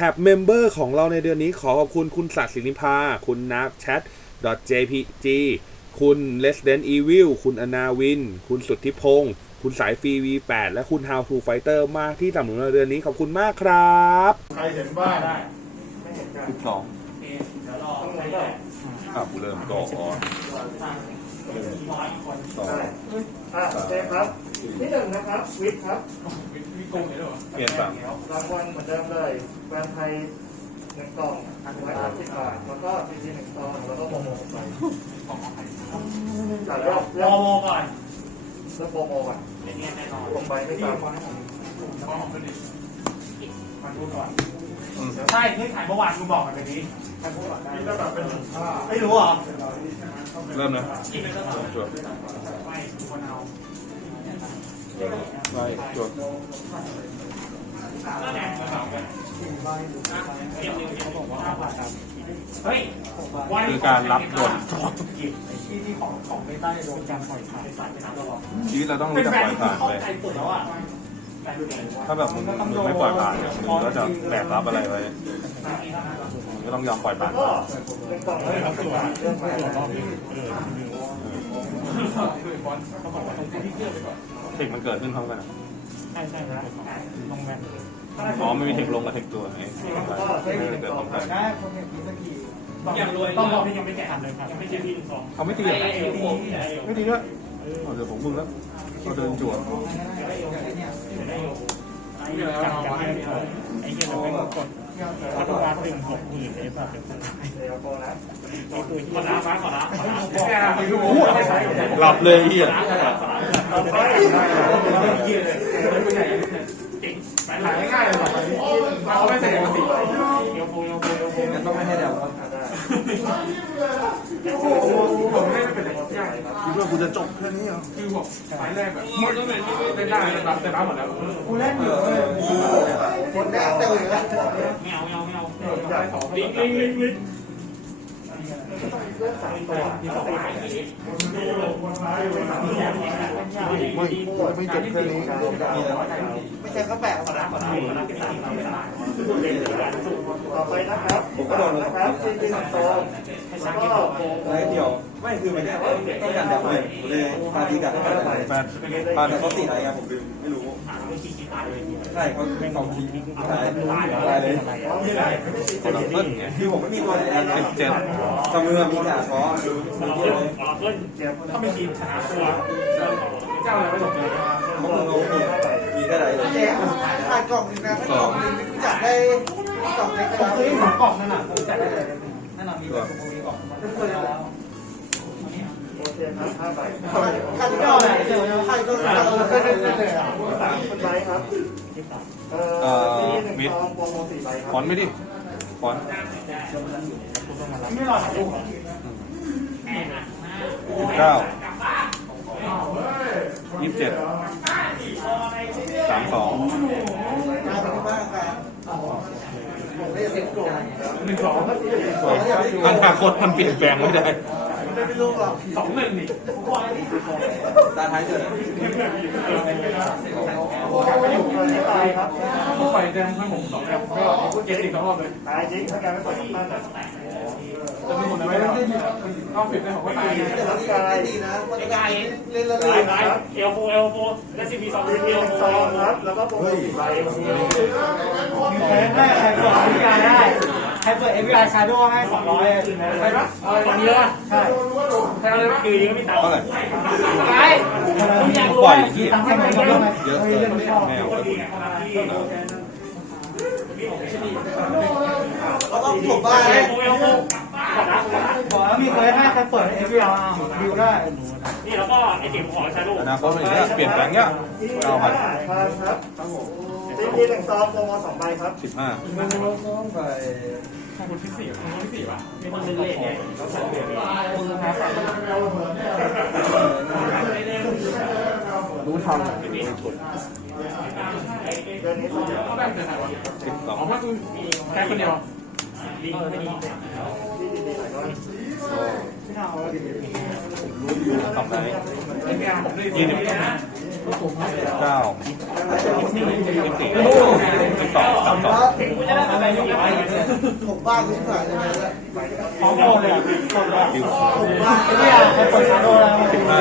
แท็บเมมเบอร์ของเราในเดือนนี้ขอขอบคุณคุณศักดิ์ศิริพา คุณนับแชท .jpg คุณ Resident Evil คุณอนาวิน คุณสุทธิพงศ์คุณสายฟรี V8 และคุณ How to Fighter มากที่สนับสนุนเราเดือนนี้ขอบคุณมากครับ ใครเห็นบ้างได้สิบสองเดี๋ยวรอไปได้อะกูเริ่มก่อนร้อยคน สองอะโอเคครับที่หนึ่งนะครับวิทย์ครับมีกงเลยหรอเปลี่ยนสามรางวัลเหมือนเดิมเลยแบรนด์ไทยหนึ่งกล่องร้อยห้าสิบบาทแล้วก็ซีจีหนึ่งซองแล้วก็โมโมไปจ่ายรอบรเรื่อองโมก่อนเรื่องโมโมอะเป็นเงี้ยแน่นอนลงไปไม่ตามมาดูก่อนใช่ที่ถ่ายเมื่อวาน กูบอกกันไปนี้ใครพูดก่อนได้ระดับเป็นไม่รู้เหรอเริ่มนะกินเป็นกระสอบจวดไม่คนเอาไปจวดก็แน่กระสอบกันเก็บเงินเขาบอกว่าเฮ้ยคือการรับโดนที่ที่ของของไม่ได้โดนการปล่อยผ่านใส่ไปน้ำตลอดชีวิตเราต้องเป็นรู้จักแฟนปล่อยที่ผ่านเข้าไปใจสุดแล้วอะ ถ้าแบบมึงมึงไม่ปล่อยผ่านเนี่ยมึงก็จะแบกรับอะไรไว้มึงก็ต้องยอมปล่อยผ่านก็หนึ่งกล่องร้อยห้าสิบบาทเรื่องไปแล้วเทคมันเกิดขึ้นพร้อมกันอะใช่ใช่ครับลงแมนอ๋อไม่มีเทคลงกับเทคตัวไงไม่ได้เกิดพร้อมกันยังรวยต้องบอกที่ยังไม่แกะเลยครับยังไม่ใช่ที่หนึ่งสองเขาไม่ตีเหรอไม่ตีด้วยเอาเดี๋ยวผมมึงแล้วเราเดินจวด ไอ้เรื่องการการไอ้เหี้ยมันเป็นกฎถ้าตัวการถึงหกหมื่นเอฟอะเป็นคนเดี๋ยวโกนไอ้ตัวที่ขอน้ำฟ้าขอน้ำขอน้ำหลับเลยเฮียต่อไปไปหลังง่ายเลยหรอเราไม่เสร็จปกติโยโกโยโกโยโกต้องไม่ให้เดี๋ยว คิดว่ากูจะจบแค่นี้เหรอคือบอกสายแรกแบบหมดแล้วเลยเล่นได้รับแต่รับหมดแล้วกูเล่นอยู่เลยคนแดงตื่นแล้วเงาเงาเงาลิงลิงลิงลิงเลือกสามตัวที่สอง ไม่ไม่ไม่จบแค่นี้ไม่ใช่เข้าวแปะขอน้ำขอน้ต่อไปนะครับผมก็โดนนะครับซีจีสองแล้วก็โมโมำไรเดียวไม่คือไม่ได้ต้องการแบบเลยเลยพาดีกันแปดพาแต่เขาติดอะไรครับผมไม่รู้ ใช่เขาสองทีตายตายเลยคนละเพิ่นไงคือผมไม่มีตัวไหนสิบเจ็ดจมือมีจ่าช้อเราเล่นเราเล่นถ้าไม่ทีมชนะตัวเจ้าอะไรไม่หลบเลยมึงเอามีแค่ไหนแจ๊ขายกล่องนึงนะกล่องนึงจัดได้สองเล็กผมซื้อสองกล่องนั่นน่ะผมจัดได้เลยนั่นน่ะมีแบบสมีกล่อง โอเคครับห้าใบขายก็อะไรเดี๋ยวขายก็ขายก็เล่นเลยอะสามคนใบครับเอ่อซีจีหนึ่งซองโมโมสี่ใบครับฟอนต์ไม่ดิฟอนต์ไม่รอถ่ายรูปเก้ายี่สิบเจ็ดสามสองบ้างกันไม่สิบกล่องหนึ่งสองอนาคตมันเปลี่ยนแปลงไม่ได้ ไม่เป็นลูกหรอกสองหนึ่งนี่ตาท้ายเกิดไม่ตายครับผมไปแจ้งให้ผมสองแล้วก็เจ็ดสิบสองรอบเลยตายจริงถ้าการไม่ปล่อยบ้านแบบจะมีคนไหนไม่ได้ต้องปิดในของก็ตายร่างกายดีนะมันกายเล่นแล้วตายตายเอลโฟเอลโฟและซีพีสองซีซีจีพีหเอลนึ่งโฟซองครับแล้วก็โมโมสี่ใบแพ้ได้ใครเปิดเอฟไอได้ใค รเปิดเอฟไอชาโดว์ให้สองร้อยใช่ปะตอนนี้แล้วใช่ใช่เลยคือยิงไม่ตายเท่าไหร่ตายคุณอยากรู้ที่ทำให้มันเยอะไหมเยอะเกินแมวแล้วก็ต้องผมบ้าเอเลยลโฟเอลโฟขอนะขอนะบอกแล้วมีเคยให้ใครเปิดเอฟวีอาร์ดิวได้นี่แล้วก็ไอติมของชาโดว์อนาคตมันจะเปลี่ยนแปลงเนี้ยที่เก้าพันพันครับ ซีจีหนึ่งซองโมโมสองใบครับสิบห้าต้องไปคนที่สี่คนที่สี่ป่ะไม่ต้องเล่นเล่นไงแล้วใส่เปลี่ยนมือครับรู้ทำเดือนนี้สองสิบสองอ๋อว่าคุณแค่คนเดียวลิงไม่ดีที่ดีๆหน่อยก็ทำได้ไม่เอาผมได้ ยี่สิบนะเก้ายี่สิบสี่สองสามสองกูจะได้ไปอยู่ไปผมบ้าไม่ใช่ไหมเลยของโมเลยนะดิวผมบ้าเอฟบีอาร์ใครเปิดชาโดว์ได้